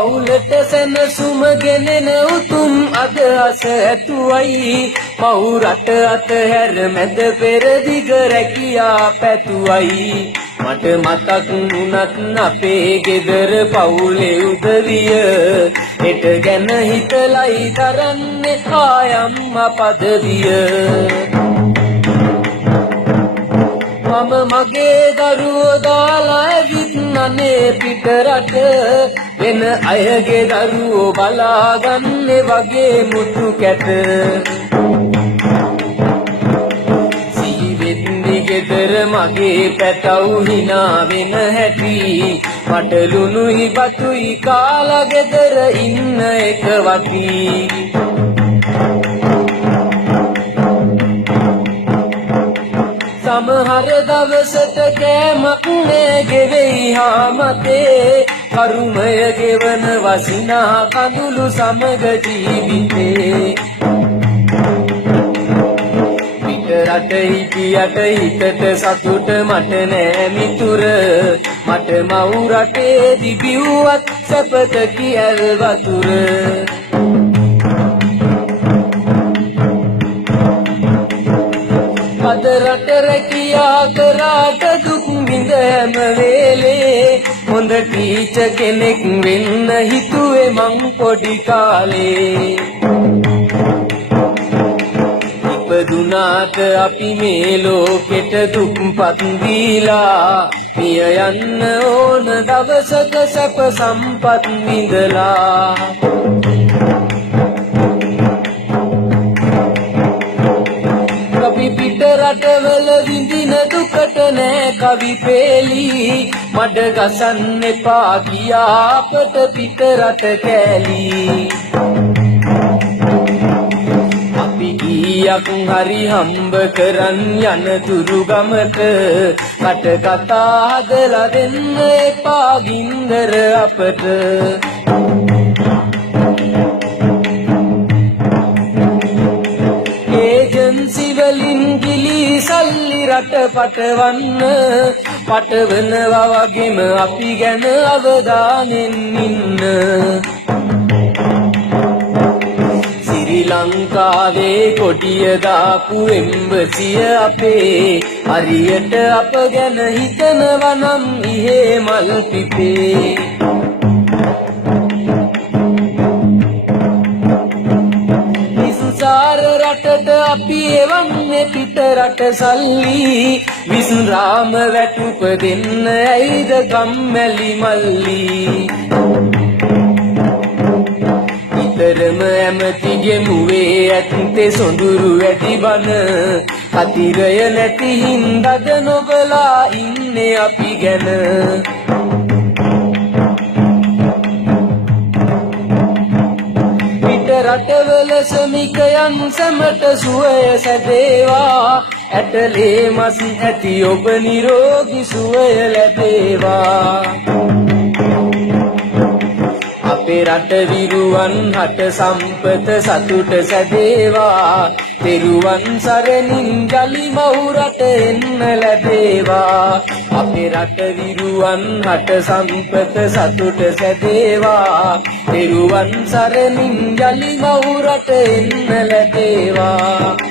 පවුලට සැනසුම ගෙනෙන උතුම් අදහස ඇතුවයි පව් රට අතහැර මැද පෙරදිග රැකියා පැතුවයි මට මතක් වුණත් අපේ ගෙදර පවුලේ උදවිය හෙට ගැන හිතලයි දරන්නේ ආයම්මා පදවිය මම මගේ දරුවෝ දාලා ඇවිත් නනේ පිට රට වෙන අයගේ දරුවෝ බලාගන්නේ වගේ මුතු කැට සීවෙද්දි ගෙදර මගේ පැටව් hina වෙන හැටි මට ලුණුයි බතුයි කාලා ගෙදර ඉන්න එක වටි සමහර දවසට කෑමක් නෑ ගෙවෙයි හාමතේ කරුමය ගෙවන වසිනා කඳුළු සමග ජීවිතේ පිට රට හිටියට හිතට සතුට මට නෑ මිතුර මට මව් රටේ දිවිව්වත් සැපත කියල් වතුර අද රට රැකියා කරාට දුක් විඳ හැම වෙලේ හොඳ ටීචර් කෙනෙක් වෙන්න හිතුවේ මං පොඩි කාලේ ඉපදුනාට අපි මේ ලෝකෙට දුක්පත් දීලා පිය යන්න ඕන දවසක සැප සම්පත් විඳලා පිට රටවල විඳින දුකට නෑ කවි පෙළි මඩ ගසන්න එපා කියා අපට පිට රට කෑලි අපි කීයක් හරි හම්බ කරන් යන දුරු ගමට කට කතා හදලා දෙන්න එපා ගින්දර අපට වලින් ගිලි සල්ලි රට පටවන්න පටවනවා වගේම අපි ගැන අවධානෙන් ඉන්න ශ්‍රී ලංකාවේ කොටිය දාපු එම්බසිය අපේ හරියට අප ගැන හිතනවා නම් ඉහේ මල් පිපේ සාර රටට අපි එවන්නේ පිට රට සල්ලි විසුරාම වැටුප දෙන්න ඇයිද කම්මැලි මල්ලි ඉතරම ඇමතිගේ මුවේ ඇත්තේ සොඳුරු ඇති බන කතිරය නැති හින්දාද නොබලා ඉන්නේ අපි ගැන රටවල සමිකයන් සැමට සුවය සැදේවා ඇටලේ මස් ඇති ඔබ නිරෝගී සුවය ලැබේවා අපේ රට විරුවන් හට සම්පත සතුට සැදේවා තෙරුවන් සරණින් ජලි මව් රට එන්න ලැබේවා අපේ රට විරුවන් හට සම්පත සතුට සැදේවා තෙරුවන් සරණින් ජලි මව් රට එන්න ලැබේවා